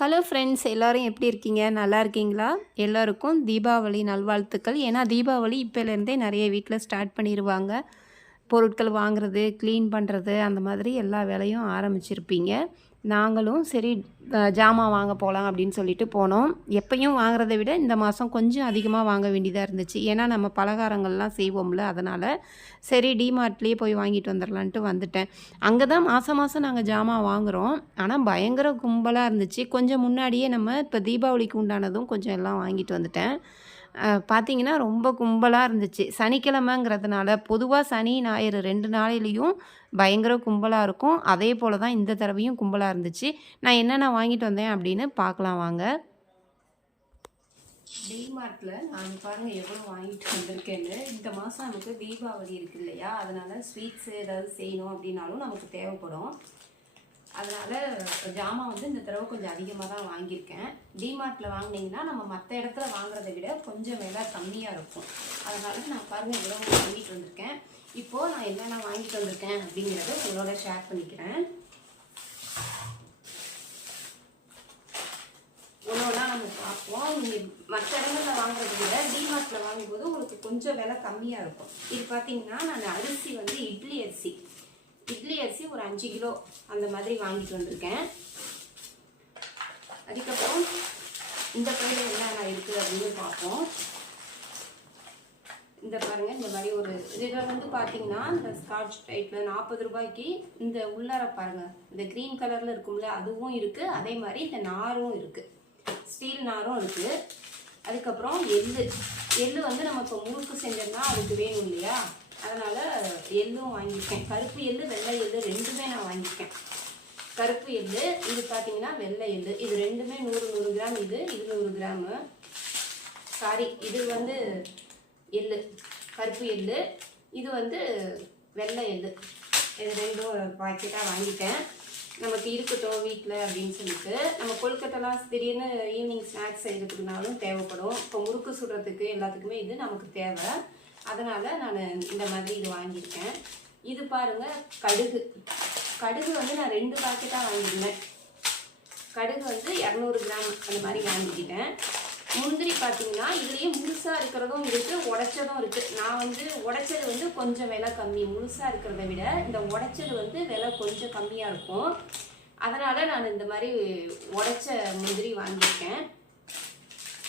Hello friends எல்லோரும் எப்படி இருக்கீங்க? நல்லா இருக்கீங்களா? எல்லோருக்கும் தீபாவளி நல்வாழ்த்துக்கள். ஏன்னா தீபாவளி இப்போலேருந்தே நிறைய வீட்டில் ஸ்டார்ட் பண்ணிடுவாங்க பொருட்கள் வாங்குறது க்ளீன் பண்ணுறது அந்த மாதிரி எல்லா வேலையும் ஆரம்பிச்சிருப்பீங்க. நாங்களும் சரி ஜாமான் வாங்க போகலாம் அப்படின்னு சொல்லிட்டு போனோம். எப்பயும் வாங்குறத விட இந்த மாதம் கொஞ்சம் அதிகமாக வாங்க வேண்டியதாக இருந்துச்சு. ஏன்னா நம்ம பலகாரங்கள்லாம் செய்வோம்ல அதனால் சரி டிமார்ட்லேயே போய் வாங்கிட்டு வந்துடலான்ட்டு வந்துட்டேன். அங்கே தான் மாதம் மாதம் நாங்கள் ஜாமான் வாங்குகிறோம் ஆனால் பயங்கர கும்பலாக இருந்துச்சு. கொஞ்சம் முன்னாடியே நம்ம இப்போ தீபாவளிக்கு உண்டானதும் கொஞ்சம் எல்லாம் வாங்கிட்டு வந்துட்டேன். பார்த்தீங்கன்னா ரொம்ப கும்பலாக இருந்துச்சு. சனிக்கிழமைங்கிறதுனால பொதுவாக சனி ஞாயிறு ரெண்டு நாளையிலையும் பயங்கர கும்பலாக இருக்கும். அதே போல் தான் இந்த தடவையும் கும்பலாக இருந்துச்சு. நான் என்னென்ன வாங்கிட்டு வந்தேன் அப்படின்னு பார்க்கலாம் வாங்க. டிமார்ட்டில் நான் பாருங்கள் எவ்வளோ வாங்கிட்டு வந்திருக்கேன்னு. இந்த மாதம் நமக்கு தீபாவளி இருக்கு இல்லையா? அதனால் ஸ்வீட்ஸு ஏதாவது செய்யணும் அப்படின்னாலும் நமக்கு தேவைப்படும். அதனால் ஜாமான் வந்து இந்த தடவை கொஞ்சம் அதிகமாக தான் வாங்கியிருக்கேன். டிமார்ட்டில் வாங்கினீங்கன்னா நம்ம மற்ற இடத்துல வாங்குறதை விட கொஞ்சம் விலை கம்மியாக இருக்கும். அதனால் நான் பாருங்கள் இவ்வளோ வாங்கிட்டு வந்திருக்கேன். இப்போது நான் என்னென்ன வாங்கிட்டு வந்திருக்கேன் அப்படிங்கிறத உங்களோட ஷேர் பண்ணிக்கிறேன். ஒன்றா நம்ம பார்ப்போம். நீங்கள் மற்ற இடங்களில் வாங்குறத விட டிமார்ட்டில் வாங்கும்போது உங்களுக்கு கொஞ்சம் விலை கம்மியாக இருக்கும். இது பார்த்தீங்கன்னா நான் அரிசி வந்து இட்லி அரிசி. இட்லி அரிசி ஒரு அஞ்சு கிலோ அந்த மாதிரி வாங்கிட்டு வந்திருக்கேன். அதுக்கப்புறம் இந்த பையில என்னென்ன இருக்குது அப்படின்னு பார்ப்போம். இந்த பாருங்க இந்த மாதிரி ஒரு இதில் வந்து பார்த்தீங்கன்னா இந்த ஸ்காட்ச் டைட்டில் நாற்பது ரூபாய்க்கு இந்த உள்ளார பாருங்க இந்த க்ரீன் கலரில் இருக்கும்ல அதுவும் இருக்குது அதே மாதிரி இந்த நாரும் இருக்குது ஸ்டீல் நாரும் இருக்குது அதுக்கப்புறம் எள்ளு. எள்ளு வந்து நம்ம இப்போ முறுக்கு செஞ்சோம்னா அதுக்கு வேணும் இல்லையா? அதனால் எள்ளும் வாங்கியிருக்கேன். கருப்பு எள்ளு வெள்ளை எள்ளு ரெண்டுமே நான் வாங்கியிருக்கேன். கருப்பு எள்ளு இது பார்த்தீங்கன்னா வெள்ளை எள்ளு. இது ரெண்டுமே நூறு நூறு கிராம். இது இது நூறு கிராமு. சாரி இது வந்து எள்ளு. கருப்பு எள்ளு. இது வந்து வெள்ளை எள்ளு. இது ரெண்டும் பாக்கெட்டாக வாங்கிட்டேன் நமக்கு இருக்கட்டும் வீட்டில் அப்படின்னு சொல்லிட்டு. நம்ம கொழுக்கட்டெல்லாம் திடீர்னு ஈவினிங் ஸ்நாக்ஸ் செய்கிறதுக்குனாலும் தேவைப்படும். இப்போ முறுக்கு சுடுறதுக்கு எல்லாத்துக்குமே இது நமக்கு தேவை. அதனால் நான் இந்த மாதிரி இது வாங்கியிருக்கேன். இது பாருங்கள் கடுகு. கடுகு வந்து நான் ரெண்டு பாக்கெட்டாக வாங்கியிருந்தேன். கடுகு வந்து இரநூறு கிராம் அந்த மாதிரி வாங்கிக்கிட்டேன். முந்திரி பார்த்தீங்கன்னா இதுலேயே முழுசாக இருக்கிறதும் இருக்குது உடைச்சதும் இருக்குது நான் வந்து உடைச்சது வந்து கொஞ்சம் விலை கம்மி. முழுசாக இருக்கிறத விட இந்த உடைச்சது வந்து விலை கொஞ்சம் கம்மியாக இருக்கும். அதனால் நான் இந்த மாதிரி உடைச்ச முந்திரி வாங்கியிருக்கேன்.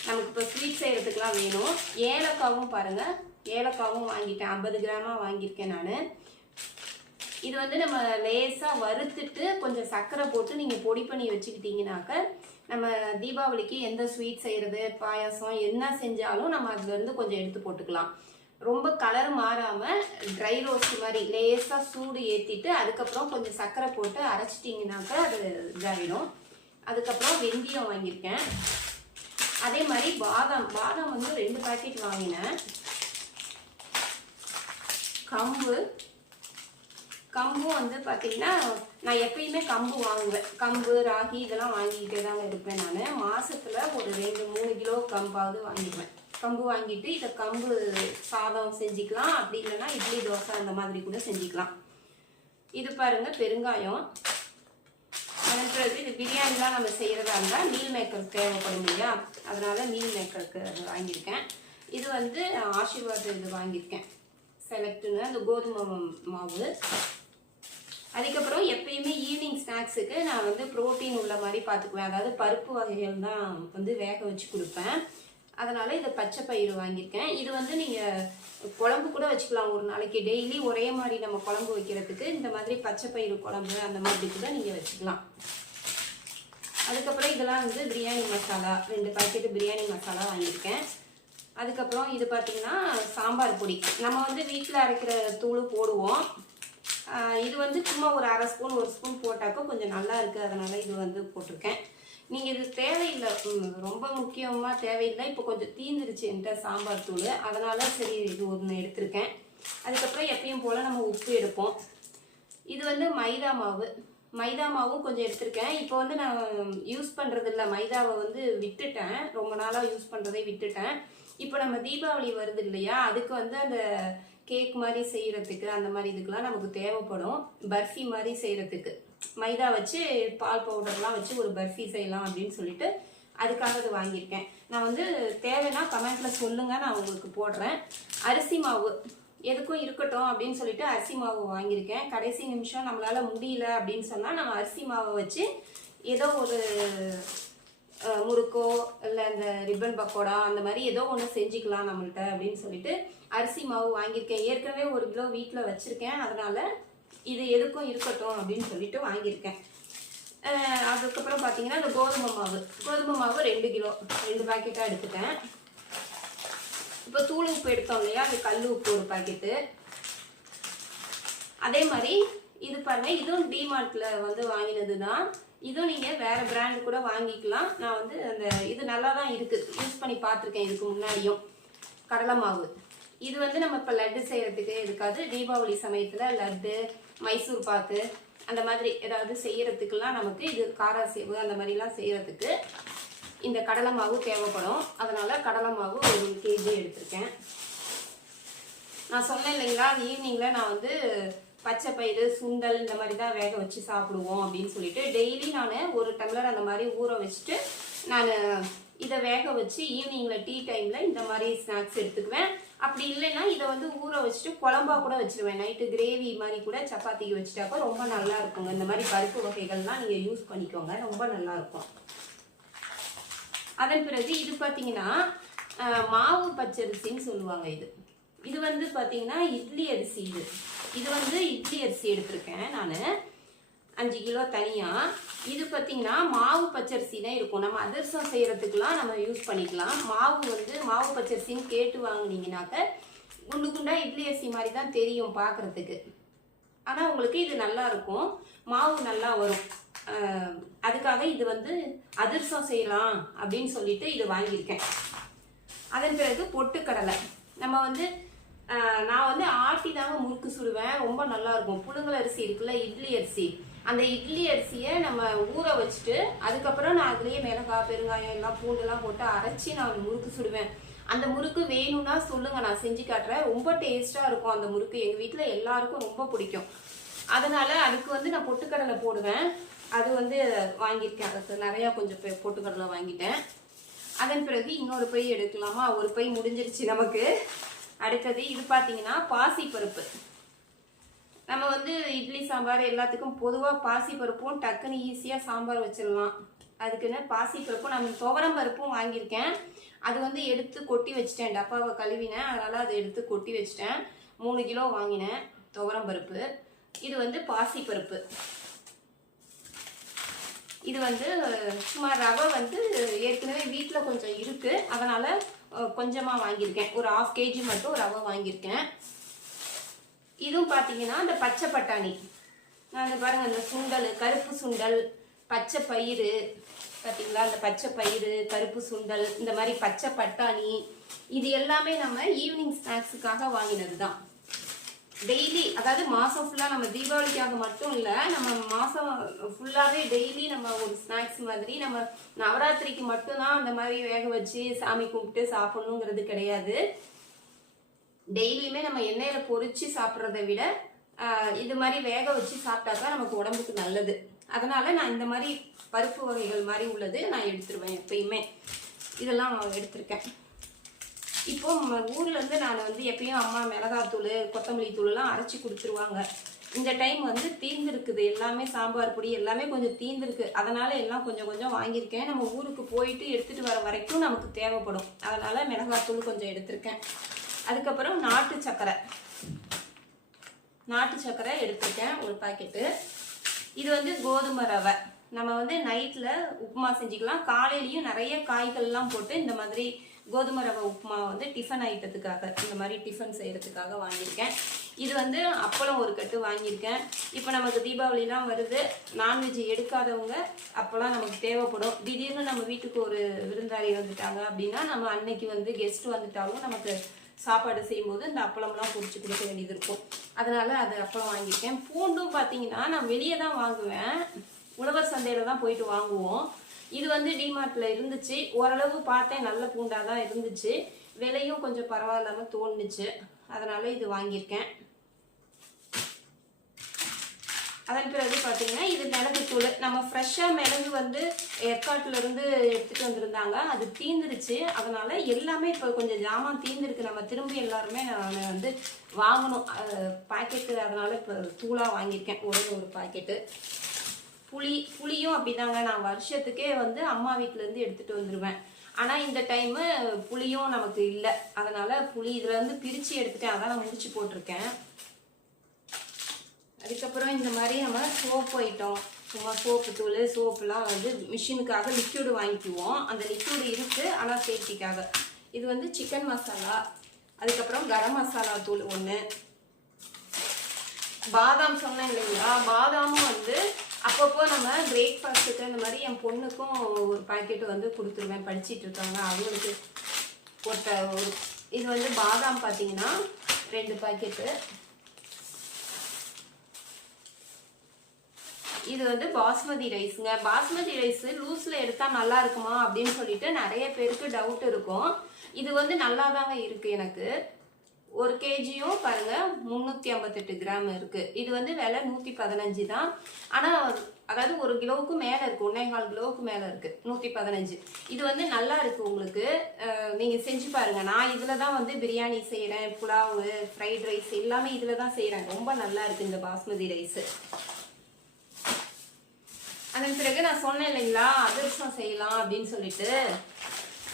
நமக்கு இப்போ ஸ்வீட் செய்கிறதுக்கெலாம் வேணும். ஏலக்காவும் பாருங்கள் ஏலக்காவும் வாங்கிட்டேன். ஐம்பது கிராமாக வாங்கியிருக்கேன் நான். இது வந்து நம்ம லேசாக வறுத்துட்டு கொஞ்சம் சர்க்கரை போட்டு நீங்கள் பொடி பண்ணி வச்சுக்கிட்டிங்கனாக்க நம்ம தீபாவளிக்கு எந்த ஸ்வீட் செய்கிறது பாயாசம் என்ன செஞ்சாலும் நம்ம அதுலேருந்து கொஞ்சம் எடுத்து போட்டுக்கலாம். ரொம்ப கலர் மாறாமல் ட்ரை ரோஸ்ட் மாதிரி லேசாக சூடு ஏற்றிட்டு அதுக்கப்புறம் கொஞ்சம் சர்க்கரை போட்டு அரைச்சிட்டிங்கனாக்கா அது இதாகிடும் அதுக்கப்புறம் வெந்தயம் வாங்கியிருக்கேன். அதே மாதிரி பாதாம் பாதாம் வந்து ரெண்டு பாக்கெட் வாங்கினேன். கம்பு. கம்பும் வந்து பார்த்தீங்கன்னா நான் எப்பயுமே கம்பு வாங்குவேன். கம்பு ராகி இதெல்லாம் வாங்கிக்கிட்டே தாங்க இருப்பேன் நான். மாதத்தில் ஒரு ரெண்டு மூணு கிலோ கம்பாவது வாங்கிடுவேன். கம்பு வாங்கிட்டு இதை கம்பு சாதம் செஞ்சுக்கலாம். அப்படி இல்லைன்னா இட்லி தோசை அந்த மாதிரி கூட செஞ்சுக்கலாம். இது பாருங்கள் பெருங்காயம். அடுத்தது இது பிரியாணிலாம் நம்ம செய்கிறதா இருந்தால் மீல் மேக்கர் தேவைப்படும் இல்லையா? அதனால் மீல் மேக்கருக்கு வாங்கியிருக்கேன். இது வந்து ஆசீர்வாத் இது வாங்கியிருக்கேன். செலக்ட்டுங்க அந்த கோதுமை மாவு. அதுக்கப்புறம் எப்பயுமே ஈவினிங் ஸ்நாக்ஸுக்கு நான் வந்து புரோட்டீன் உள்ள மாதிரி பார்த்துக்குவேன் அதாவது பருப்பு வகைகள் தான் வந்து வேக வச்சு கொடுப்பேன். அதனால் இதை பச்சை பயிறு வாங்கியிருக்கேன். இது வந்து நீங்கள் குழம்பு கூட வச்சுக்கலாம். ஒரு நாளைக்கு டெய்லி ஒரே மாதிரி நம்ம குழம்பு வைக்கிறதுக்கு இந்த மாதிரி பச்சை பயிறு குழம்பு அந்த மாதிரி கூட நீங்கள் வச்சுக்கலாம். அதுக்கப்புறம் இதெல்லாம் வந்து பிரியாணி மசாலா ரெண்டு பாக்கெட்டு பிரியாணி மசாலா வாங்கியிருக்கேன். அதுக்கப்புறம் இது பார்த்திங்கன்னா சாம்பார் பொடி. நம்ம வந்து வீட்டில் அரைக்கிற தூள் போடுவோம். இது வந்து சும்மா ஒரு அரை ஸ்பூன் ஒரு ஸ்பூன் போட்டாக்கோ கொஞ்சம் நல்லா இருக்குது அதனால் இது வந்து போட்டிருக்கேன். நீங்கள் இது தேவையில்லை ரொம்ப முக்கியமாக தேவையில்லை. இப்போ கொஞ்சம் தீந்துருச்சு என்கிட்ட சாம்பார் தூள். அதனால் சரி இது ஒன்று எடுத்திருக்கேன். அதுக்கப்புறம் எப்பயும் போல் நம்ம உப்பு எடுப்போம். இது வந்து மைதா மாவு. மைதா மாவும் கொஞ்சம் எடுத்திருக்கேன். இப்போ வந்து நான் யூஸ் பண்ணுறதில்ல மைதாவை வந்து விட்டுட்டேன். ரொம்ப நாளாக யூஸ் பண்ணுறதே விட்டுட்டேன். இப்போ நம்ம தீபாவளி வருது இல்லையா? அதுக்கு வந்து அந்த கேக் மாதிரி செய்கிறதுக்கு அந்த மாதிரி இதுக்கெல்லாம் நமக்கு தேவைப்படும். பர்ஃபி மாதிரி செய்கிறதுக்கு மைதா வச்சு பால் பவுடர்லாம் வச்சு ஒரு பர்ஃபி செய்யலாம் அப்படின்னு சொல்லிட்டு அதுக்காக அது வாங்கியிருக்கேன். நான் வந்து தேவைன்னா கமெண்ட்டில் சொல்லுங்க நான் உங்களுக்கு போடுறேன். அரிசி மாவு. எதுக்கும் இருக்கட்டும் அப்படின்னு சொல்லிட்டு அரிசி மாவு வாங்கியிருக்கேன். கடைசி நிமிஷம் நம்மளால் முடியல அப்படின்னு சொன்னால் நம்ம அரிசி மாவை வச்சு ஏதோ ஒரு முறுக்கோ இல்லை இந்த ரிப்பன் பக்கோடா அந்த மாதிரி ஏதோ ஒன்று செஞ்சுக்கலாம் நம்மள்கிட்ட அப்படின்னு சொல்லிட்டு அரிசி மாவு வாங்கியிருக்கேன். ஏற்கனவே ஒரு கிலோ வீட்டில் வச்சுருக்கேன். அதனால் இது எதுக்கும் இருக்கட்டும் அப்படின்னு சொல்லிட்டு வாங்கியிருக்கேன். அதுக்கப்புறம் பார்த்தீங்கன்னா இந்த கோதுமை மாவு. கோதுமை மாவு ரெண்டு கிலோ ரெண்டு பாக்கெட்டாக எடுத்துட்டேன். இப்போ தூள் உப்பு எடுத்தோம் இல்லையா? அது கல் உப்பு ஒரு பாக்கெட்டு. அதே மாதிரி இது பாருங்கள் இதுவும் டிமார்ட்டில் வந்து வாங்கினது தான் இதுவும் நீங்கள் வேறு பிராண்டு கூட வாங்கிக்கலாம். நான் வந்து அந்த இது நல்லா தான் இருக்குது யூஸ் பண்ணி பார்த்துருக்கேன் இதுக்கு முன்னாடியும். கடலை மாவு. இது வந்து நம்ம இப்போ லட்டு செய்கிறதுக்கு இருக்காது தீபாவளி சமயத்தில் லட்டு மைசூர் பாக்கு அந்த மாதிரி ஏதாவது செய்கிறதுக்கெல்லாம் நமக்கு இது காரா சேவு அந்த மாதிரிலாம் செய்கிறதுக்கு இந்த கடலை மாவு தேவைப்படும். அதனால் கடலை மாவு ஒரு கேஜி எடுத்திருக்கேன். நான் சொன்னேன் இல்லைங்களா ஈவினிங்கில் நான் வந்து பச்சை பயிறு சுண்டல் இந்த மாதிரி தான் வேக வச்சு சாப்பிடுவோம் அப்படின்னு சொல்லிட்டு டெய்லி நான் ஒரு டம்ளர் அந்த மாதிரி ஊற வச்சுட்டு நான் இதை வேக வச்சு ஈவினிங்கில் டீ டைமில் இந்த மாதிரி ஸ்நாக்ஸ் எடுத்துக்குவேன். அப்படி இல்லைன்னா இதை வந்து ஊற வச்சுட்டு குழம்பா கூட வச்சுருவேன். நைட்டு கிரேவி மாதிரி கூட சப்பாத்திக்கு வச்சுட்டாக்கா ரொம்ப நல்லா இருக்குங்க. இந்த மாதிரி பருப்பு வகைகள்லாம் நீங்கள் யூஸ் பண்ணிக்கோங்க. ரொம்ப நல்லா இருக்கும். அதன் பிறகு இது பார்த்தீங்கன்னா மாவு பச்சரிசின்னு சொல்லுவாங்க இது. இது வந்து பார்த்தீங்கன்னா இட்லி அரிசி இது இது வந்து இட்லி அரிசி எடுத்திருக்கேன் நான். அஞ்சு கிலோ தனியாக இது பார்த்தீங்கன்னா மாவு பச்சரிசி தான் இருக்கும். நம்ம அதிரசம் செய்கிறதுக்கெலாம் நம்ம யூஸ் பண்ணிக்கலாம். மாவு வந்து மாவு பச்சரிசின்னு கேட்டு வாங்குனீங்கனாக்க குண்டு குண்டாக இட்லி அரிசி மாதிரி தான் தெரியும் பார்க்குறதுக்கு ஆனால் உங்களுக்கு இது நல்லா இருக்கும். மாவு நல்லா வரும். அதுக்காக இது வந்து அதிரசம் செய்யலாம் அப்படின்னு சொல்லிட்டு இது வாங்கியிருக்கேன். அதன் பிறகு பொட்டுக்கடலை. நம்ம வந்து நான் வந்து ஆட்டி தாங்க முறுக்கு சுடுவேன். ரொம்ப நல்லா இருக்கும் புழுங்கல் அரிசி இருக்குல்ல இட்லி அரிசி. அந்த இட்லி அரிசியை நம்ம ஊற வச்சுட்டு அதுக்கப்புறம் நான் அதுலேயே மிளகாய் பெருங்காயம் எல்லாம் பூண்டுலாம் போட்டு அரைச்சி நான் முறுக்கு சுடுவேன். அந்த முறுக்கு வேணும்னா சொல்லுங்க நான் செஞ்சு காட்டுறேன். ரொம்ப டேஸ்டா இருக்கும் அந்த முறுக்கு. எங்க வீட்டில் எல்லாருக்கும் ரொம்ப பிடிக்கும். அதனால அதுக்கு வந்து நான் பொட்டுக்கடலை போடுவேன். அது வந்து வாங்கியிருக்கேன். அதுக்கு நிறையா கொஞ்சம் பொட்டுக்கடலை வாங்கிட்டேன். அதன் பிறகு இன்னொரு பை எடுக்கலாமா? ஒரு பை முடிஞ்சிருச்சு நமக்கு. அடுத்தது இது பார்த்தீங்கன்னா பாசிப்பருப்பு. நம்ம வந்து இட்லி சாம்பார் எல்லாத்துக்கும் பொதுவாக பாசிப்பருப்பும் டக்குன்னு ஈஸியாக சாம்பார் வச்சிடலாம் அதுக்குன்னு பாசிப்பருப்பும் நம்ம துவரம் பருப்பும் வாங்கியிருக்கேன். அது வந்து எடுத்து கொட்டி வச்சிட்டேன். டப்பாவை கழுவினேன். அதனால் அதை எடுத்து கொட்டி வச்சிட்டேன். மூணு கிலோ வாங்கினேன் துவரம் பருப்பு. இது வந்து பாசிப்பருப்பு. இது வந்து சும்மா ரவை வந்து ஏற்கனவே வீட்டில் கொஞ்சம் இருக்குது அதனால் கொஞ்சமாக வாங்கியிருக்கேன். ஒரு ஆஃப் கேஜி மட்டும் ரவை வாங்கியிருக்கேன். இதுவும் பார்த்தீங்கன்னா அந்த பச்சை பட்டாணி. நான் பாருங்க அந்த சுண்டல் கருப்பு சுண்டல் பச்சை பயிறு பார்த்தீங்களா அந்த பச்சை பயிறு கருப்பு சுண்டல் இந்த மாதிரி பச்சை பட்டாணி இது எல்லாமே நம்ம ஈவினிங் ஸ்நாக்ஸுக்காக வாங்கினது தான் டெய்லி அதாவது மாதம் ஃபுல்லாக நம்ம தீபாவளிக்காக மட்டும் இல்லை நம்ம மாதம் ஃபுல்லாகவே டெய்லி நம்ம ஒரு ஸ்நாக்ஸ் மாதிரி நம்ம நவராத்திரிக்கு மட்டும்தான் அந்த மாதிரி வேக வச்சு சாமி கும்பிட்டு சாப்பிடணுங்கிறது கிடையாது. டெய்லியுமே நம்ம எண்ணெயில் பொறிச்சு சாப்பிட்றத விட இது மாதிரி வேக வச்சு சாப்பிட்டாக்கா நமக்கு உடம்புக்கு நல்லது. அதனால் நான் இந்த மாதிரி பருப்பு வகைகள் மாதிரி உள்ளது நான் எடுத்துருவேன் எப்பயுமே. இதெல்லாம் எடுத்திருக்கேன். இப்போ ம- இருந்து நான் வந்து எப்பயும் அம்மா மிளகாத்தூள் கொத்தமல்லி தூள்லாம் அரைச்சி கொடுத்துருவாங்க இந்த டைம் வந்து தீர்ந்துருக்குது எல்லாமே சாம்பார் பொடி எல்லாமே கொஞ்சம் தீர்ந்துருக்கு அதனால் எல்லாம் கொஞ்சம் கொஞ்சம் வாங்கியிருக்கேன். நம்ம ஊருக்கு போயிட்டு எடுத்துகிட்டு வர வரைக்கும் நமக்கு தேவைப்படும். அதனால் மிளகாத்தூள் கொஞ்சம் எடுத்திருக்கேன். அதுக்கப்புறம் நாட்டு சர்க்கரை நாட்டு சர்க்கரை எடுத்திருக்கேன் ஒரு பாக்கெட்டு இது வந்து கோதுமை ரவை. நம்ம வந்து நைட்டில் உப்புமா செஞ்சுக்கலாம். காலையிலையும் நிறைய காய்கள்லாம் போட்டு இந்த மாதிரி கோதுமை ரவை உப்புமா வந்து டிஃபன் ஐட்டத்துக்காக இந்த மாதிரி டிஃபன் செய்கிறதுக்காக வாங்கியிருக்கேன். இது வந்து அப்பளம் ஒரு கட்டு வாங்கியிருக்கேன். இப்போ நமக்கு தீபாவளிலாம் வருது. நான்வெஜ் எடுக்காதவங்க அப்போலாம் நமக்கு தேவைப்படும். திடீர்னு நம்ம வீட்டுக்கு ஒரு விருந்தாளி வந்துட்டாங்க அப்படின்னா நம்ம அன்னைக்கு வந்து கெஸ்ட் வந்துட்டாலும் நமக்கு சாப்பாடு செய்யும்போது இந்த அப்பளம்லாம் பொரிச்சு கொடுக்க வேண்டியது இருக்கும். அதனால் அது அப்பளம் வாங்கியிருக்கேன். பூண்டும் பார்த்தீங்கன்னா நான் வெளியே தான் வாங்குவேன். உழவர் சந்தையில் தான் போயிட்டு வாங்குவோம். இது வந்து டிமார்ட்ல இருந்துச்சு. ஓரளவு பார்த்தேன். நல்ல பூண்டா தான் இருந்துச்சு. விலையும் கொஞ்சம் பரவாயில்லாம தோணுச்சு. அதனால இது வாங்கியிருக்கேன். அதன் பிறகு பார்த்தீங்கன்னா இது மிளகுத்தூள் நம்ம ஃப்ரெஷ்ஷாக மிளகு வந்து ஏற்காட்டில் இருந்து எடுத்துகிட்டு வந்திருந்தாங்க. அது தீந்துருச்சு. அதனால எல்லாமே இப்போ கொஞ்சம் ஜாமான் தீந்துருக்கு. நம்ம திரும்பி எல்லாருமே நான் வந்து வாங்கணும். பாக்கெட்டு அதனால இப்போ தூளாக வாங்கியிருக்கேன். ஒரே ஒரு பாக்கெட்டு புளி புளியும் அப்படிதாங்க. நான் வருஷத்துக்கே வந்து அம்மா வீட்டிலேருந்து எடுத்துகிட்டு வந்துடுவேன் ஆனால் இந்த டைமு புளியும் நமக்கு இல்லை. அதனால் புளி இதில் வந்து பிரித்து எடுத்துட்டேன். அதான் நான் முடிச்சு போட்டிருக்கேன். அதுக்கப்புறம் இந்த மாதிரி நம்ம சோப்பு ஐட்டம் சும்மா சோப்பு தூள் சோப்புலாம் வந்து மிஷினுக்காக லிக்யூடு வாங்கிக்குவோம். அந்த லிக்யூடு இருக்குது ஆனால் சேஃப்டிக்காக இது வந்து சிக்கன் மசாலா அதுக்கப்புறம் கரம் மசாலா தூள் ஒன்று பாதாம் சொன்னேன் இல்லைங்களா? பாதாமும் வந்து அப்பப்போ நம்ம பிரேக்ஃபாஸ்ட்டுக்கு இந்த மாதிரி என் பொண்ணுக்கும் ஒரு பாக்கெட் வந்து கொடுத்துருவேன். படிச்சுட்டு இருக்காங்க. அவங்களுக்கு ஒருத்த ஒரு இது வந்து பாதாம் பார்த்தீங்கன்னா ரெண்டு பாக்கெட்டு இது வந்து பாஸ்மதி ரைஸுங்க பாஸ்மதி ரைஸ் லூஸில் எடுத்தால் நல்லா இருக்குமா அப்படின்னு சொல்லிட்டு நிறைய பேருக்கு டவுட் இருக்கும். இது வந்து நல்லா தாங்க இருக்குது எனக்கு. ஒரு கேஜியும் பாருங்க முந்நூற்றி ஐம்பத்தெட்டு கிராம் இருக்கு. இது வந்து விலை நூற்றி பதினஞ்சு தான். ஆனால் அதாவது ஒரு கிலோவுக்கு மேலே இருக்கு ஒன்னேகால் கிலோவுக்கு மேலே இருக்கு நூற்றி பதினஞ்சு. இது வந்து நல்லா இருக்கு உங்களுக்கு. நீங்கள் செஞ்சு பாருங்க. நான் இதில் தான் வந்து பிரியாணி செய்கிறேன் புலாவு ஃப்ரைட் ரைஸ் எல்லாமே இதில் தான் செய்கிறேன் ரொம்ப நல்லா இருக்கு இந்த பாஸ்மதி ரைஸு அதன் பிறகு நான் சொன்னேன் இல்லைங்களா அதிரசம் செய்யலாம் அப்படின்னு சொல்லிட்டு.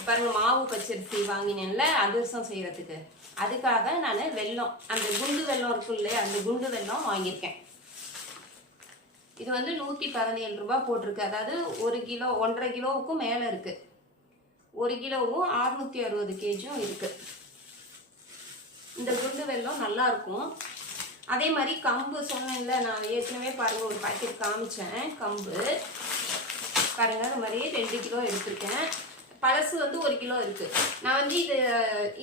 பாருங்க மாவு பச்சரிசி வாங்கினேன்ல அதிரசம் செய்யறதுக்கு. அதுக்காக நான் வெல்லம் அந்த குண்டு வெல்லம் இருக்கு இல்லையா அந்த குண்டு வெல்லம் வாங்கியிருக்கேன். இது வந்து நூற்றி பதினேழு ரூபாய் போட்டிருக்கு. அதாவது ஒரு கிலோ ஒன்றரை கிலோவுக்கும் மேலே இருக்குது ஒரு கிலோவும் அறுநூற்றி அறுபது கேஜியும் இருக்குது இந்த குண்டு வெல்லம் நல்லா இருக்கும். அதே மாதிரி கம்பு சொன்னேன்ல நான் ஏற்கனவே பாருங்கள் ஒரு பாக்கெட் காமிச்சேன். கம்பு. பாருங்கள் அது மாதிரி ரெண்டு கிலோ எடுத்திருக்கேன். பழசு வந்து ஒரு கிலோ இருக்கு. நான் வந்து இது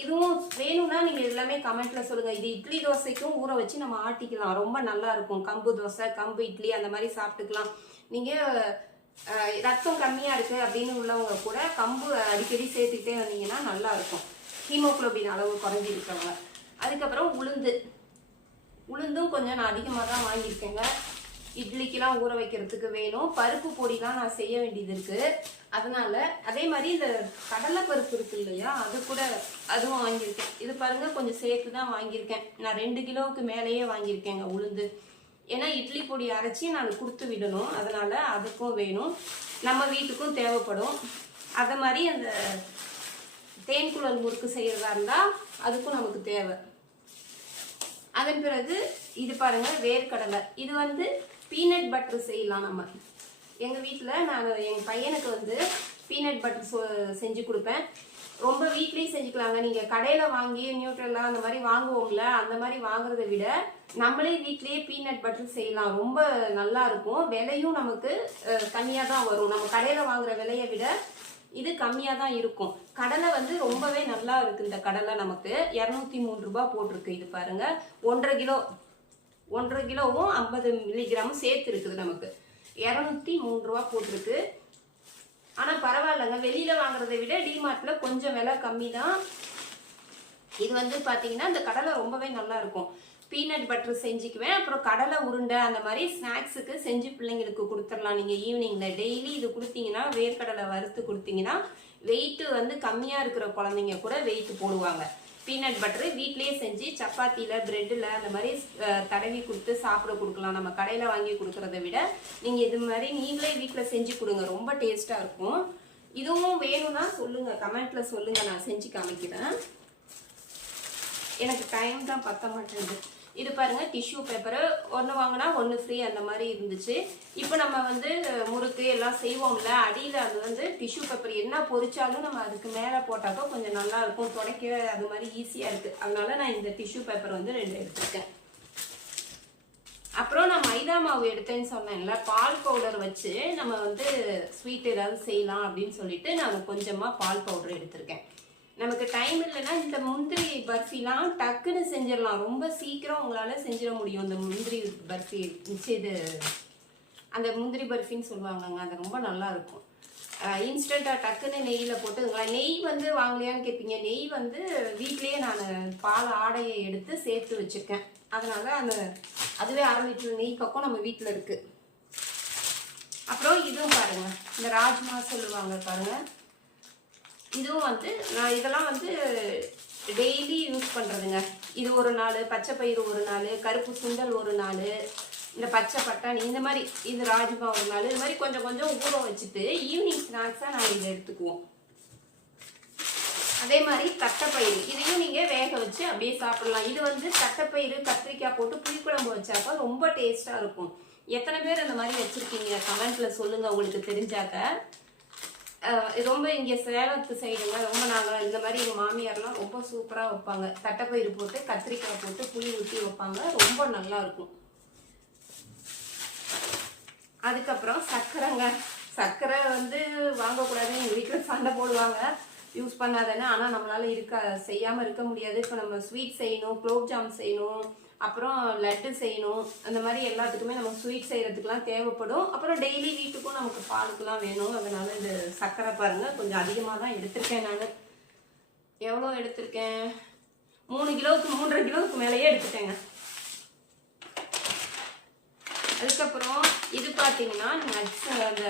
இதுவும் வேணும்னா நீங்க எல்லாமே கமெண்ட்ல சொல்லுங்க. இது இட்லி தோசைக்கும் ஊற வச்சு நம்ம ஆட்டிக்கலாம். ரொம்ப நல்லா இருக்கும். கம்பு தோசை கம்பு இட்லி அந்த மாதிரி சாப்பிட்டுக்கலாம். நீங்க ரத்தம் கம்மியா இருக்கு அப்படின்னு உள்ளவங்க கூட கம்பு அடிக்கடி சேர்த்துக்கிட்டே வந்தீங்கன்னா நல்லா இருக்கும். அளவு குறைஞ்சி இருக்கவங்க அதுக்கப்புறம் உளுந்து. உளுந்தும் கொஞ்சம் நான் அதிகமாக தான் வாங்கியிருக்கேங்க. இட்லிக்கெலாம் ஊற வைக்கிறதுக்கு வேணும். பருப்பு பொடிலாம் நான் செய்ய வேண்டியது இருக்குது அதனால் அதே மாதிரி இந்த கடலை பருப்பு இருக்கு இல்லையா அது கூட அதுவும் வாங்கியிருக்கேன். இது பாருங்கள் கொஞ்சம் சேர்த்து தான் வாங்கியிருக்கேன். நான் ரெண்டு கிலோவுக்கு மேலேயே வாங்கியிருக்கேங்க உளுந்து. ஏன்னா இட்லி பொடி அரைச்சி நான் கொடுத்து விடணும். அதனால் அதுக்கும் வேணும். நம்ம வீட்டுக்கும் தேவைப்படும். அதை மாதிரி அந்த தேன்குழல் முறுக்கு செய்கிறதா இருந்தால் அதுக்கும் நமக்கு தேவை. அதன் பிறகு இது பாருங்கள் வேர்க்கடலை. இது வந்து பீனட் பட்டர் செய்யலாம் நம்ம. எங்கள் வீட்டில் நான் எங்கள் பையனுக்கு வந்து பீனட் பட்டர் செஞ்சு கொடுப்பேன். ரொம்ப வீட்லேயும் செஞ்சுக்கலாங்க. நீங்கள் கடையில் வாங்கி நியூட்ரெல்லாம் அந்த மாதிரி வாங்குவோம்ல அந்த மாதிரி வாங்குறதை விட நம்மளே வீட்லேயே பீனட் பட்டர் செய்யலாம். ரொம்ப நல்லா இருக்கும். விலையும் நமக்கு கம்மியாக தான் வரும். நம்ம கடையில் வாங்குற விலையை விட இது கம்மியாக தான் இருக்கும். கடலை வந்து ரொம்பவே நல்லா இருக்குது இந்த கடலை நமக்கு. இரநூத்தி மூணு ரூபாய் போட்டிருக்கு இது பாருங்க. ஒன்றரை கிலோ ஒன்றரை கிலோவும் ஐம்பது மில்லிகிராமும் சேர்த்து இருக்குது நமக்கு. இரநூத்தி மூணு ரூபா போட்டிருக்கு. ஆனால் பரவாயில்லைங்க. வெளியில் வாங்குறதை விட டிமார்ட்ல கொஞ்சம் விலை கம்மி தான் இது வந்து பார்த்தீங்கன்னா இந்த கடலை ரொம்பவே நல்லா இருக்கும். பீனட் பட்டர் செஞ்சுக்குவேன். அப்புறம் கடலை உருண்டை அந்த மாதிரி ஸ்நாக்ஸுக்கு செஞ்சு பிள்ளைங்களுக்கு கொடுத்துடலாம். நீங்கள் ஈவினிங்கில் டெய்லி இது கொடுத்தீங்கன்னா வேர்க்கடலை வறுத்து கொடுத்தீங்கன்னா வெயிட்டு வந்து கம்மியாக இருக்கிற குழந்தைங்க கூட வெயிட் போடுவாங்க. பீனட் பட்டர் வீட்லேயே செஞ்சு சப்பாத்தியில் ப்ரெட்டில் அந்த மாதிரி தடவி கொடுத்து சாப்பிட கொடுக்கலாம். நம்ம கடையில் வாங்கி கொடுக்குறத விட நீங்கள் இது மாதிரி நீங்களே வீட்டில் செஞ்சு கொடுங்க. ரொம்ப டேஸ்ட்டாக இருக்கும். இதுவும் வேணும்னா சொல்லுங்கள் கமெண்ட்டில் சொல்லுங்கள் நான் செஞ்சு காமிக்கிறேன். எனக்கு டைம் தான் பத்த மாட்டேங்குது இது பாருங்க டிஷ்யூ பேப்பரு ஒன்று வாங்கினா ஒன்று ஃப்ரீ அந்த மாதிரி இருந்துச்சு. இப்போ நம்ம வந்து முறுக்கு எல்லாம் செய்வோம்ல அடியில் அது வந்து டிஷ்யூ பேப்பர் என்ன பொறிச்சாலும் நம்ம அதுக்கு மேலே போட்டாக்கோ கொஞ்சம் நல்லா இருக்கும். துடைக்க அது மாதிரி ஈஸியாக இருக்குது அதனால நான் இந்த டிஷ்யூ பேப்பர் வந்து ரெண்டு எடுத்துருக்கேன். அப்புறம் நான் மைதா மாவு எடுத்தேன்னு சொன்னேன்ல பால் பவுடர் வச்சு நம்ம வந்து ஸ்வீட் ஏதாவது செய்யலாம் அப்படின்னு சொல்லிட்டு நான் கொஞ்சமாக பால் பவுடர் எடுத்திருக்கேன். நமக்கு டைம் இல்லைன்னா இந்த முந்திரி பர்ஃபிலாம் டக்குன்னு செஞ்சிடலாம். ரொம்ப சீக்கிரம் உங்களால் செஞ்சிட முடியும். இந்த முந்திரி பர்ஃபி இது அந்த முந்திரி பர்ஃபின்னு சொல்லுவாங்கங்க அது ரொம்ப நல்லா இருக்கும். இன்ஸ்டண்ட்டாக டக்குன்னு நெய்யில் போட்டுங்களா நெய் வந்து வாங்கலையான்னு கேட்பீங்க நெய் வந்து வீட்லேயே நான் பால் ஆடையை எடுத்து சேர்த்து வச்சுருக்கேன். அதனால் அந்த அதுவே அரை லிட்டர் நெய் பக்கம் நம்ம வீட்டில் இருக்குது அப்புறம் இதுவும் பாருங்கள் இந்த ராஜ்மா சொல்லுவாங்க பாருங்கள் இதுவும் வந்து நான் இதெல்லாம் வந்து டெய்லி யூஸ் பண்ணுறதுங்க இது ஒரு நாள் பச்சை பயிறு ஒரு நாள் கருப்பு சுண்டல் ஒரு நாள் இந்த பச்சை பட்டாணி இந்த மாதிரி இது ராஜ்மா ஒரு நாள் இது மாதிரி கொஞ்சம் கொஞ்சம் ஊற வச்சுட்டு ஈவினிங் ஸ்நாக்ஸாக நாங்கள் இதை எடுத்துக்குவோம். அதே மாதிரி தட்டைப்பயிறு இதையும் நீங்கள் வேக வச்சு அப்படியே சாப்பிடலாம். இது வந்து தட்டைப்பயிறு கத்திரிக்காய் போட்டு புளிக்குழம்பு வச்சாக்கா ரொம்ப டேஸ்ட்டாக இருக்கும். எத்தனை பேர் அந்த மாதிரி வச்சுருக்கீங்க? கமெண்ட்டில் சொல்லுங்கள் உங்களுக்கு தெரிஞ்சாக்க. ரொம்ப இங்கே சேலத்து சைடுங்க ரொம்ப நாங்கள் இந்த மாதிரி எங்கள் மாமியார்லாம் ரொம்ப சூப்பராக வைப்பாங்க. தட்டைப்பயிறு போட்டு கத்திரிக்காய் போட்டு புளி ஊற்றி வைப்பாங்க. ரொம்ப நல்லாயிருக்கும் அதுக்கப்புறம் சர்க்கரைங்க. சர்க்கரை வந்து வாங்கக்கூடாது எங்கள் வீட்டில் சண்டை போடுவாங்க. யூஸ் பண்ணாதானே ஆனால் நம்மளால இருக்க செய்யாமல் இருக்க முடியாது. இப்போ நம்ம ஸ்வீட் செய்யணும் குலோப் ஜாம் செய்யணும். அப்புறம் லட்டு செய்யணும். அந்த மாதிரி எல்லாத்துக்குமே நம்ம ஸ்வீட் செய்கிறதுக்குலாம் தேவைப்படும். அப்புறம் டெய்லி வீட்டுக்கும் நமக்கு பாலுக்குலாம் வேணும். அதனால இந்த சர்க்கரை பாருங்கள் கொஞ்சம் அதிகமாக தான் எடுத்திருக்கேன் நான். எவ்வளோ எடுத்திருக்கேன்? மூணு கிலோவுக்கு மூன்றரை கிலோவுக்கு மேலேயே எடுத்துட்டேங்க. அதுக்கப்புறம் இது பார்த்தீங்கன்னா நட்ஸ் அந்த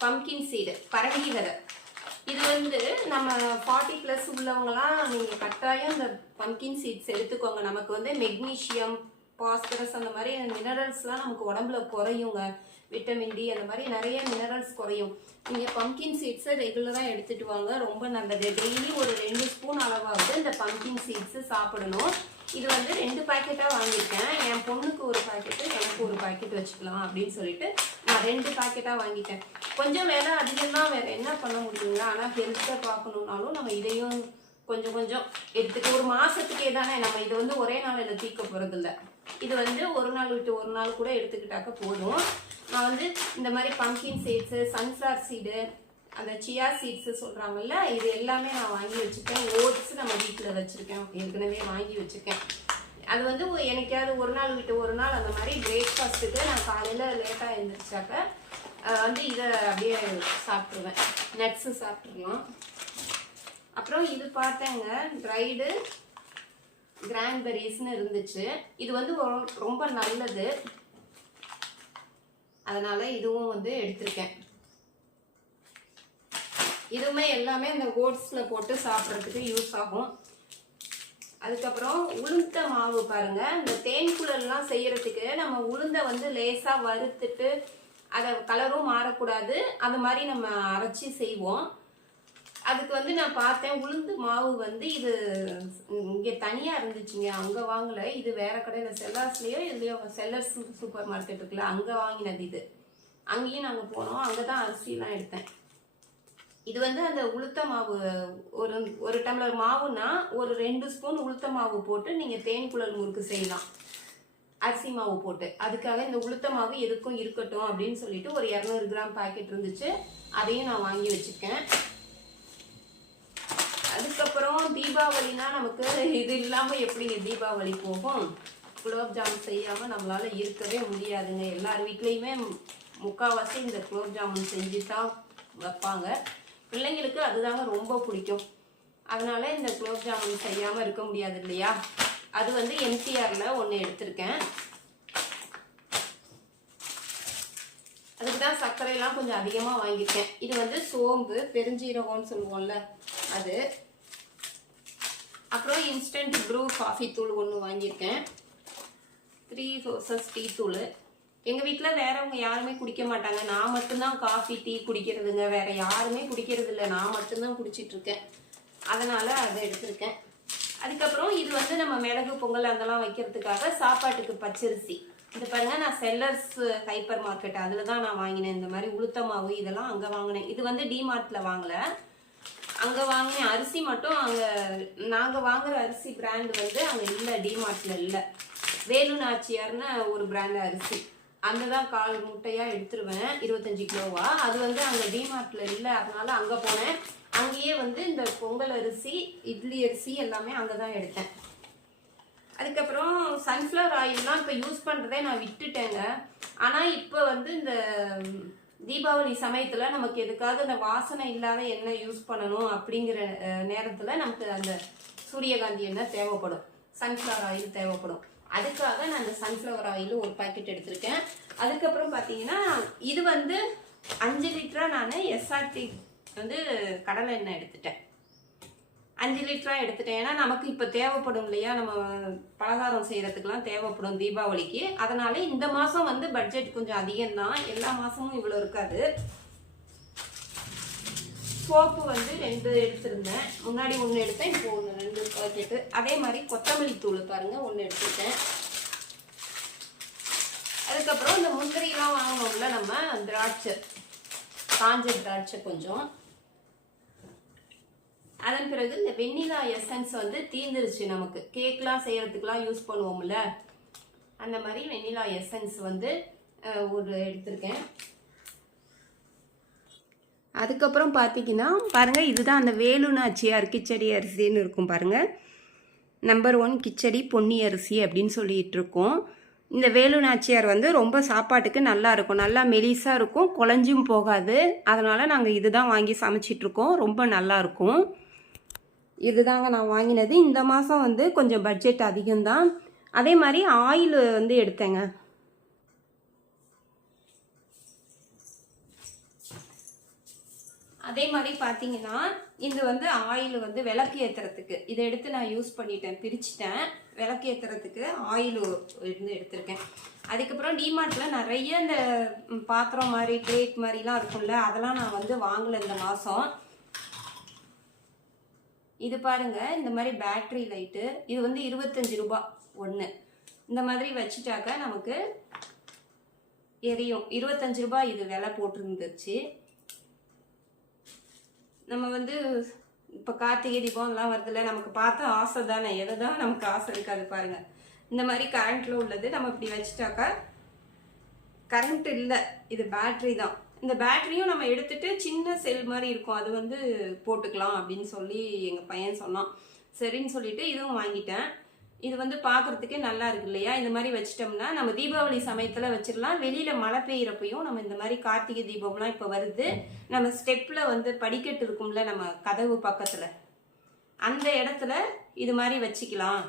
பம்கின் சீடு பரங்கி விதை இது வந்து நம்ம ஃபார்ட்டி ப்ளஸ் உள்ளவங்களாம் நீங்கள் கட்டாயம் இந்த பம்கின் சீட்ஸ் எடுத்துக்கோங்க. நமக்கு வந்து மெக்னீஷியம் பாஸ்பரஸ் அந்த மாதிரி மினரல்ஸ்லாம் நமக்கு உடம்புல குறையுங்க. விட்டமின் டி அந்த மாதிரி நிறைய மினரல்ஸ் குறையும். நீங்கள் பம்கின் சீட்ஸை ரெகுலராக எடுத்துகிட்டு வாங்க. ரொம்ப நல்லது. டெய்லி ஒரு ரெண்டு ஸ்பூன் அளவாவது இந்த பம்கின் சீட்ஸு சாப்பிடணும். இது வந்து ரெண்டு பாக்கெட்டாக வாங்கியிருக்கேன். என் பொண்ணுக்கு ஒரு பாக்கெட்டு எனக்கு ஒரு பாக்கெட் வச்சுக்கலாம் அப்படின்னு சொல்லிட்டு நான் ரெண்டு பாக்கெட்டாக வாங்கிட்டேன். கொஞ்சம் வேலை அதிகமாக வேறு என்ன பண்ண முடியுங்களா ஆனால் ஹெல்த்தை பார்க்கணுன்னாலும் நம்ம இதையும் கொஞ்சம் கொஞ்சம் எடுத்துட்டு ஒரு மாதத்துக்கே தானே நம்ம இது வந்து ஒரே நாளில் தீர்க்க தீக்க போகிறதில்ல இது வந்து ஒரு நாள் விட்டு ஒரு நாள் கூட எடுத்துக்கிட்டாக்க போதும். நான் வந்து இந்த மாதிரி பம்கின் சீட்ஸு சன்ஃப்ளவர் சீடு அந்த சியா சீட்ஸு சொல்கிறாங்கல்ல இது எல்லாமே நான் வாங்கி வச்சுருக்கேன். ஓட்ஸ் நம்ம வீட்டில் வச்சுருக்கேன். ஏற்கனவே வாங்கி வச்சுருக்கேன். அது வந்து எனக்காவது ஒரு நாள் விட்டு ஒரு நாள் அந்த மாதிரி பிரேக்ஃபாஸ்ட்டுக்கு நான் காலையில் லேட்டாக எழுந்திரிச்சாக்க வந்து இதை அப்படியே சாப்பிட்ருவேன் நட்ஸு சாப்பிட்ருலாம் அப்புறம் இது பார்த்தேங்க ட்ரைடு கிரான்பெரிஸ்னு இருந்துச்சு. இது வந்து ரொம்ப நல்லது. அதனால் இதுவும் வந்து எடுத்திருக்கேன். இதுவுமே எல்லாமே இந்த ஓட்ஸில் போட்டு சாப்பிட்றதுக்கு யூஸ் ஆகும். அதுக்கப்புறம் உளுந்த மாவு பாருங்க. இந்த தேன் குழல்லாம் செய்யறதுக்கு நம்ம உளுந்த வந்து லேசாக வறுத்துட்டு அதை கலரும் மாறக்கூடாது. அது மாதிரி நம்ம அரைச்சி செய்வோம். அதுக்கு வந்து நான் பார்த்தேன் உளுந்து மாவு வந்து இது இங்கே தனியாக இருந்துச்சுங்க. அங்கே வாங்கலை. இது வேற கடையில் செல்லாஸ்லேயோ இதுலையோ செல்லர்ஸ் சூப்பர் மார்க்கெட் இருக்குல்ல அங்கே வாங்கினது இது. அங்கேயும் நாங்கள் போனோம். அங்கே தான் அரிசிலாம் எடுத்தேன். இது வந்து அந்த உளுத்த மாவு ஒரு ஒரு டம்ளர் மாவுனா ஒரு ரெண்டு ஸ்பூன் உளுத்த மாவு போட்டு நீங்கள் தேன் குழல் முறுக்கு செய்யலாம். அரிசி மாவு போட்டு. அதுக்காக இந்த உளுத்த மாவு எதுக்கும் இருக்கட்டும் அப்படின்னு சொல்லிட்டு ஒரு இரநூறு கிராம் பாக்கெட் இருந்துச்சு. அதையும் நான் வாங்கி வச்சுருக்கேன். அதுக்கப்புறம் தீபாவளினா நமக்கு இது இல்லாமல் எப்படிங்க தீபாவளி போகும்? குலோப் ஜாம் செய்யாமல் நம்மளால் இருக்கவே முடியாதுங்க. எல்லார் வீட்லேயுமே முக்கால்வாசி இந்த குலோப் ஜாமுன் செஞ்சு தான் வைப்பாங்க. பிள்ளைங்களுக்கு அதுதாங்க ரொம்ப பிடிக்கும். அதனால இந்த குலோப் ஜாமுன் செய்யாமல் இருக்க முடியாது இல்லையா? அது வந்து எம்சிஆரில் ஒன்று எடுத்திருக்கேன். அதுக்கு தான் சர்க்கரையெல்லாம் கொஞ்சம் அதிகமாக வாங்கியிருக்கேன். இது வந்து சோம்பு பெருஞ்சீரகம்னு சொல்லுவோம்ல அது. அப்புறம் இன்ஸ்டன்ட் ப்ரூ காஃபி தூள் ஒன்று வாங்கியிருக்கேன். த்ரீ சோர்சஸ் டீ தூள். எங்கள் வீட்டில் வேறவங்க யாருமே குடிக்க மாட்டாங்க. நான் மட்டும்தான் காஃபி டீ குடிக்கிறதுங்க. வேற யாருமே குடிக்கிறது இல்லை நான் மட்டும்தான் குடிச்சிட்டு இருக்கேன் அதனால அதை எடுத்திருக்கேன். அதுக்கப்புறம் இது வந்து நம்ம மிளகு பொங்கல் அதெல்லாம் வைக்கிறதுக்காக சாப்பாட்டுக்கு பச்சரிசி. இது பாருங்க நான் செல்லர்ஸ் ஹைப்பர் மார்க்கெட் அதில் தான் நான் வாங்கினேன். இந்த மாதிரி உளுத்த மாவு இதெல்லாம் அங்கே வாங்கினேன். இது வந்து டிமார்ட்டில் வாங்கல. அங்கே வாங்கின அரிசி மட்டும் அங்கே நாங்கள் வாங்குற அரிசி பிராண்ட் வந்து அங்கே இல்லை. டிமார்ட்டில் இல்லை. வேலு நாச்சியார்னு ஒரு பிராண்ட் அரிசி. அங்கே தான் கால் முட்டையாக எடுத்துருவேன் இருபத்தஞ்சி கிலோவா. அது வந்து அங்கே டிமார்ட்டில் இல்லை அதனால அங்கே போனேன். அங்கேயே வந்து இந்த பொங்கல் அரிசி இட்லி அரிசி எல்லாமே அங்கே தான் எடுத்தேன். அதுக்கப்புறம் சன்ஃப்ளவர் ஆயில்லாம் இப்போ யூஸ் பண்ணுறதே நான் விட்டுட்டேங்க. ஆனால் இப்போ வந்து இந்த தீபாவளி சமயத்தில் நமக்கு எதுக்காவது இந்த வாசனை இல்லாத எண்ணெய் யூஸ் பண்ணணும் அப்படிங்கிற நேரத்தில் நமக்கு அந்த சூரியகாந்தி எண்ணெய் தேவைப்படும். சன்ஃப்ளவர் ஆயில் தேவைப்படும். அதுக்காக நான் இந்த சன்ஃப்ளவர் ஆயில் ஒரு பாக்கெட் எடுத்திருக்கேன். அதுக்கப்புறம் பார்த்தீங்கன்னா இது வந்து அஞ்சு லிட்டரா நான் எஸ்ஆர்டி வந்து கடலை எண்ணெய் எடுத்துட்டேன். அஞ்சு லிட்டரா எடுத்துட்டேன். ஏன்னா நமக்கு இப்போ தேவைப்படும் இல்லையா? நம்ம பலகாரம் செய்கிறதுக்கெலாம் தேவைப்படும் தீபாவளிக்கு. அதனால இந்த மாதம் வந்து பட்ஜெட் கொஞ்சம் அதிகம்தான். எல்லா மாதமும் இவ்வளோ இருக்காது. சோப்பு வந்து ரெண்டு எடுத்திருந்தேன். முன்னாடி ஒன்று எடுத்தேன் இப்போ ஒன்று ரெண்டு பாக்கெட்டு அதே மாதிரி கொத்தமல்லி தூள் பாருங்க ஒன்று எடுத்துட்டேன் அதுக்கப்புறம் இந்த முந்திரிலாம் வாங்கினோம்ல நம்ம திராட்சை. காஞ்ச திராட்சை கொஞ்சம். அதன் பிறகு இந்த வெண்ணிலா எசன்ஸ் வந்து தீந்துருச்சு நமக்கு. கேக்லாம் செய்கிறதுக்கெலாம் யூஸ் பண்ணுவோம்ல. அந்த மாதிரி வெண்ணிலா எசன்ஸ் வந்து ஒரு எடுத்திருக்கேன். அதுக்கப்புறம் பார்த்தீங்கன்னா பாருங்கள் இதுதான் அந்த வேலுநாச்சியார் கிச்சடி அரிசின்னு இருக்கும் பாருங்கள் நம்பர் ஒன் கிச்சடி பொன்னி அரிசி அப்படின்னு சொல்லிகிட்டு இருக்கோம் இந்த வேலுநாச்சியார் வந்து ரொம்ப சாப்பாட்டுக்கு நல்லா இருக்கும். நல்லா மெலிசாக இருக்கும் குழஞ்சும் போகாது. அதனால் நாங்கள் இதுதான் வாங்கி சமைச்சிட்டு இருக்கோம் ரொம்ப நல்லாயிருக்கும் இதுதாங்க நான் வாங்கினது. இந்த மாதம் வந்து கொஞ்சம் பட்ஜெட் அதிகம்தான். அதே மாதிரி ஆயில் வந்து எடுத்தேங்க. அதே மாதிரி பார்த்தீங்கன்னா இது வந்து ஆயில் வந்து விளக்கு ஏற்றுறதுக்கு இதை எடுத்து நான் யூஸ் பண்ணிட்டேன் பிரிச்சுட்டேன். விளக்கு ஏற்றுறதுக்கு ஆயில் இருந்து எடுத்திருக்கேன். அதுக்கப்புறம் டிமார்ட்டில் நிறைய இந்த பாத்திரம் மாதிரி பிளேட் மாதிரிலாம் இருக்கும்ல அதெல்லாம் நான் வந்து வாங்கலை இந்த மாதம் இது பாருங்க இந்த மாதிரி பேட்ரி லைட்டு இது வந்து இருபத்தஞ்சு ரூபாய் ஒன்று இந்த மாதிரி வச்சுட்டாக்க நமக்கு எரியும். இருபத்தஞ்சு ரூபாய் இது விலை போட்டிருந்துச்சு. நம்ம வந்து இப்போ கார்த்திகை தீபம்லாம் வருதுல்ல நமக்கு பார்த்தா ஆசை தானே? எதை தான் நமக்கு ஆசை இருக்காது பாருங்கள் இந்த மாதிரி கரண்ட்டில் உள்ளது நம்ம இப்படி வச்சுட்டாக்கா கரண்ட் இல்லை. இது பேட்ரி தான். இந்த பேட்டரியும் நம்ம எடுத்துகிட்டு சின்ன செல் மாதிரி இருக்கும். அது வந்து போட்டுக்கலாம் அப்படின்னு சொல்லி எங்கள் பையன் சொன்னான். சரின்னு சொல்லிட்டு இதுவும் வாங்கிட்டேன். இது வந்து பார்க்கறதுக்கே நல்லா இருக்கு இல்லையா? இந்த மாதிரி வச்சிட்டோம்னா நம்ம தீபாவளி சமயத்தில் வச்சிடலாம் வெளியில் மழை பெய்கிறப்பையும் நம்ம இந்த மாதிரி கார்த்திகை தீபம்லாம் இப்போ வருது. நம்ம ஸ்டெப்பில் வந்து படிக்கட்டு இருக்கும்ல நம்ம கதவு பக்கத்தில். அந்த இடத்துல இது மாதிரி வச்சுக்கலாம்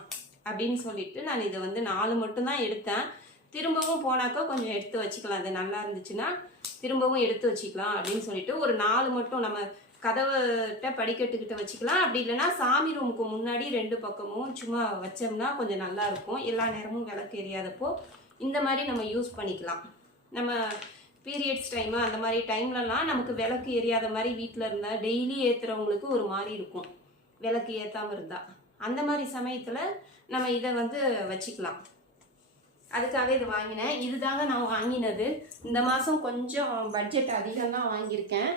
அப்படின்னு சொல்லிட்டு நான் இதை வந்து நாலு மட்டும்தான் எடுத்தேன். திரும்பவும் போனாக்கா கொஞ்சம் எடுத்து வச்சுக்கலாம். அது நல்லா இருந்துச்சுன்னா திரும்பவும் எடுத்து வச்சுக்கலாம் அப்படின்னு சொல்லிட்டு ஒரு நாலு மட்டும் நம்ம கதவுகிட்ட படிக்கட்டுக்கிட்ட வச்சுக்கலாம். அப்படி இல்லைன்னா சாமி ரூமுக்கு முன்னாடி ரெண்டு பக்கமும் சும்மா வச்சோம்னா கொஞ்சம் நல்லா இருக்கும். எல்லா நேரமும் விளக்கு எரியாதப்போ இந்த மாதிரி நம்ம யூஸ் பண்ணிக்கலாம். நம்ம பீரியட்ஸ் டைமு அந்த மாதிரி டைம்லலாம் நமக்கு விளக்கு எரியாத மாதிரி வீட்டில் இருந்தால் டெய்லி ஏற்றுறவங்களுக்கு ஒரு மாதிரி இருக்கும். விளக்கு ஏற்றாமல் இருந்தால் அந்த மாதிரி சமயத்தில் நம்ம இதை வந்து வச்சுக்கலாம். அதுக்காக இது வாங்கினேன். இதுதாங்க நான் வாங்கினது. இந்த மாதம் கொஞ்சம் பட்ஜெட் அதிகம் தான் வாங்கியிருக்கேன்.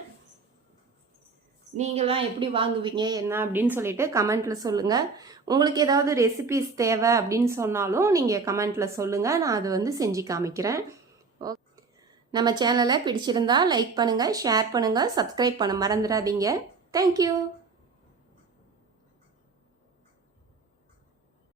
நீங்களாம் எப்படி வாங்குவீங்க என்ன அப்படின்னு சொல்லிட்டு கமெண்ட்டில் சொல்லுங்கள் உங்களுக்கு ஏதாவது ரெசிபிஸ் தேவை அப்படின்னு சொன்னாலும் நீங்கள் கமெண்ட்டில் சொல்லுங்கள் நான் அதை வந்து செஞ்சு காமிக்கிறேன். நம்ம சேனலை பிடிச்சிருந்தா லைக் பண்ணுங்கள் ஷேர் பண்ணுங்கள் சப்ஸ்கிரைப் பண்ண மறந்துடாதீங்க. தேங்க்யூ